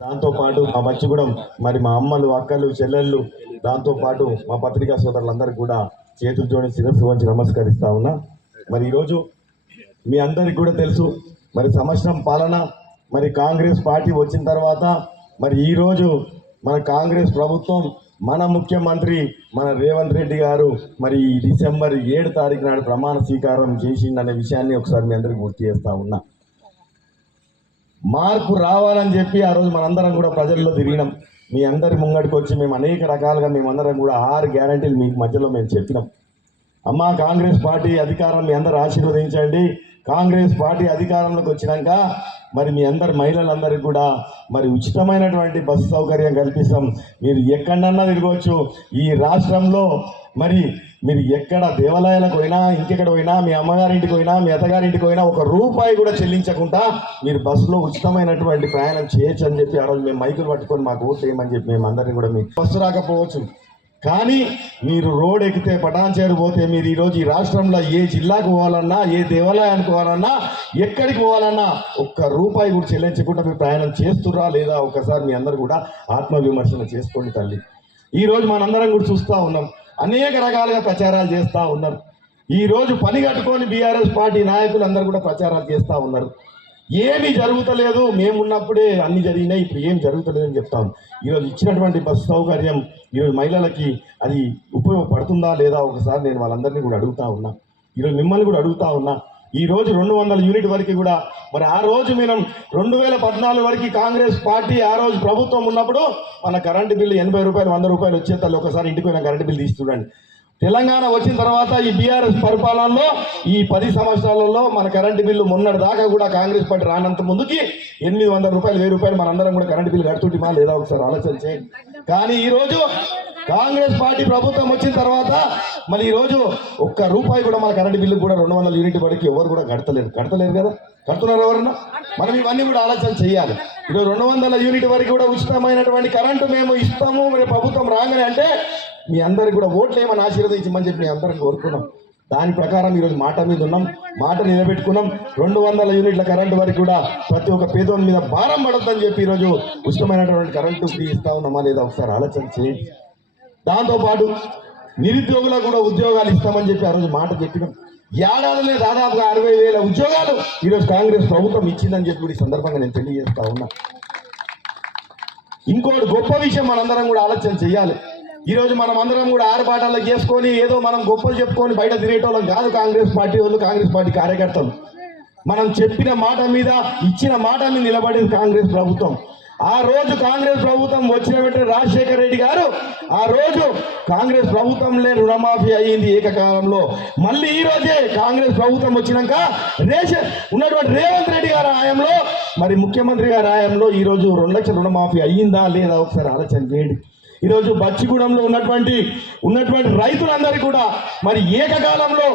దాంతో పాటు మా బచ్చిగూడెం మరి మా అమ్మలు అక్కలు చెల్లెళ్ళు దాంతో పాటు మా పత్రికా సోదరులందరికీ కూడా చేతులు జోడి శిరస్సు వంచి నమస్కరిస్తా ఉన్నా. మరి ఈరోజు మీ అందరికి కూడా తెలుసు, మరి సంవత్సరం పాలన మరి కాంగ్రెస్ పార్టీ వచ్చిన తర్వాత మరి ఈరోజు మన కాంగ్రెస్ ప్రభుత్వం మన ముఖ్యమంత్రి మన రేవంత్ రెడ్డి గారు మరి డిసెంబర్ 7 తారీఖు నాడు ప్రమాణ స్వీకారం చేసిందనే విషయాన్ని ఒకసారి మీ అందరికీ గుర్తు చేస్తా ఉన్నా. మార్పు రావాలని చెప్పి ఆ రోజు మనందరం కూడా ప్రజల్లో తిరిగినాం. మీ అందరి ముంగడికి వచ్చి మేము అనేక రకాలుగా మేమందరం కూడా 6 గ్యారంటీలు మీకు మధ్యలో మేము చెప్పినాం. అమ్మా కాంగ్రెస్ పార్టీ అధికారం మీ అందరూ ఆశీర్వదించండి. కాంగ్రెస్ పార్టీ అధికారంలోకి వచ్చినాక మరి మీ అందరి మహిళలందరికీ కూడా మరి ఉచితమైనటువంటి బస్సు సౌకర్యం కల్పిస్తాం. మీరు ఎక్కడన్నా తిరగవచ్చు ఈ రాష్ట్రంలో. మరి మీరు ఎక్కడ దేవాలయాలకు పోయినా ఇంకెక్కడ పోయినా మీ అమ్మగారింటికి పోయినా మీ అత్తగారింటికి పోయినా ₹1 కూడా చెల్లించకుండా మీరు బస్సులో ఉచితమైనటువంటి ప్రయాణం చేయొచ్చు అని చెప్పి ఆ రోజు మేము మైకులు పట్టుకొని మాకు ఓట్లు వేయమని చెప్పి మేము అందరినీ కూడా మీకు బస్సు రాకపోవచ్చు, కానీ మీరు రోడ్ ఎక్కితే పటాన్చేరు పోతే మీరు ఈరోజు ఈ రాష్ట్రంలో ఏ జిల్లాకు పోవాలన్నా ఏ దేవాలయానికి పోవాలన్నా ఎక్కడికి పోవాలన్నా ₹1 కూడా చెల్లించకుండా మీరు ప్రయాణం చేస్తుర్రా లేదా ఒకసారి మీ అందరూ కూడా ఆత్మవిమర్శన చేసుకోండి తల్లి. ఈరోజు మనందరం కూడా చూస్తూ ఉన్నాం, అనేక రకాలుగా ప్రచారాలు చేస్తూ ఉన్నారు. ఈరోజు పని కట్టుకొని బీఆర్ఎస్ పార్టీ నాయకులు అందరూ కూడా ప్రచారాలు చేస్తూ ఉన్నారు. ఏమీ జరుగుతలేదు, మేము ఉన్నప్పుడే అన్ని జరిగినాయి, ఇప్పుడు ఏం జరుగుతలేదని చెప్తాం. ఈరోజు ఇచ్చినటువంటి బస్సు సౌకర్యం ఈరోజు మహిళలకి అది ఉపయోగపడుతుందా లేదా ఒకసారి నేను వాళ్ళందరినీ కూడా అడుగుతా ఉన్నా. ఈరోజు మిమ్మల్ని కూడా అడుగుతా ఉన్నా. ఈరోజు 200 యూనిట్ వరకు కూడా మరి ఆ రోజు మనం 2014 వరకు కాంగ్రెస్ పార్టీ ఆ రోజు ప్రభుత్వం ఉన్నప్పుడు మన కరెంటు బిల్లు ₹80 ₹100 వచ్చేతల్లి ఒకసారి ఇంటికి పోయిన కరెంటు బిల్లు తీసి చూడండి. తెలంగాణ వచ్చిన తర్వాత ఈ బీఆర్ఎస్ పరిపాలనలో ఈ 10 సంవత్సరాలలో మన కరెంటు బిల్లు మొన్నటి దాకా కూడా కాంగ్రెస్ పార్టీ రానంత ముందుకి ₹800 ₹1000 మనందరం కూడా కరెంటు బిల్లు కడుతుంటిమా లేదా ఒకసారి ఆలోచన చేయండి. కానీ ఈరోజు కాంగ్రెస్ పార్టీ ప్రభుత్వం వచ్చిన తర్వాత మరి ఈరోజు ₹1 కూడా మన కరెంటు బిల్లు కూడా 200 యూనిట్ వరకు ఎవరు కూడా కడతలేరు కదా. కడుతున్నారు ఎవరన్నా? మనం ఇవన్నీ కూడా ఆలోచన చేయాలి. ఈరోజు 200 యూనిట్ వరకు కూడా ఉచితమైనటువంటి కరెంటు మేము ఇస్తాము మరి ప్రభుత్వం రాగానే అంటే మీ అందరికి కూడా ఓట్లు ఏమని ఆశీర్వదించమని చెప్పి మీ అందరం కోరుకున్నాం. దాని ప్రకారం ఈరోజు మాట మీద ఉన్నాం, మాట నిలబెట్టుకున్నాం. 200 యూనిట్ల కరెంటు వరకు కూడా ప్రతి ఒక్క పేదోని మీద భారం పడద్దని చెప్పి ఈరోజు ఉచితమైనటువంటి కరెంటు ఫ్రీ ఇస్తా ఉన్నామా లేదా ఒకసారి ఆలోచన చేయండి. దాంతోపాటు నిరుద్యోగులకు కూడా ఉద్యోగాలు ఇస్తామని చెప్పి ఆ రోజు మాట చెప్పినాం. ఏడాదిలో దాదాపుగా 60,000 ఉద్యోగాలు ఈరోజు కాంగ్రెస్ ప్రభుత్వం ఇచ్చిందని చెప్పి ఈ సందర్భంగా నేను తెలియజేస్తా ఉన్నా. ఇంకోటి గొప్ప విషయం మనందరం కూడా ఆలోచన చేయాలి. ఈరోజు మనం అందరం కూడా ఆరుబాటల్లో చేసుకొని ఏదో మనం గొప్పలు చెప్పుకొని బయట తిరిగేటోళ్ళం కాదు కాంగ్రెస్ పార్టీ వాళ్ళు, కాంగ్రెస్ పార్టీ కార్యకర్తలు. మనం చెప్పిన మాట మీద ఇచ్చిన మాట మీద నిలబడింది కాంగ్రెస్ ప్రభుత్వం. ఆ రోజు కాంగ్రెస్ ప్రభుత్వం వచ్చిన వెంటనే రాజశేఖర రెడ్డి గారు ఆ రోజు కాంగ్రెస్ ప్రభుత్వంలో రుణమాఫీ అయ్యింది ఏకకాలంలో. మళ్ళీ ఈ రోజే కాంగ్రెస్ ప్రభుత్వం వచ్చినాక ఉన్నటువంటి రేవంత్ రెడ్డి గారి హయాంలో మరి ముఖ్యమంత్రి గారి హయాంలో ఈరోజు 2 లక్షల రుణమాఫీ అయ్యిందా లేదా ఒకసారి ఆలోచన చేయండి. ఈరోజు బచ్చిగూడెంలో ఉన్నటువంటి రైతులందరికీ కూడా మరి ఏకకాలంలో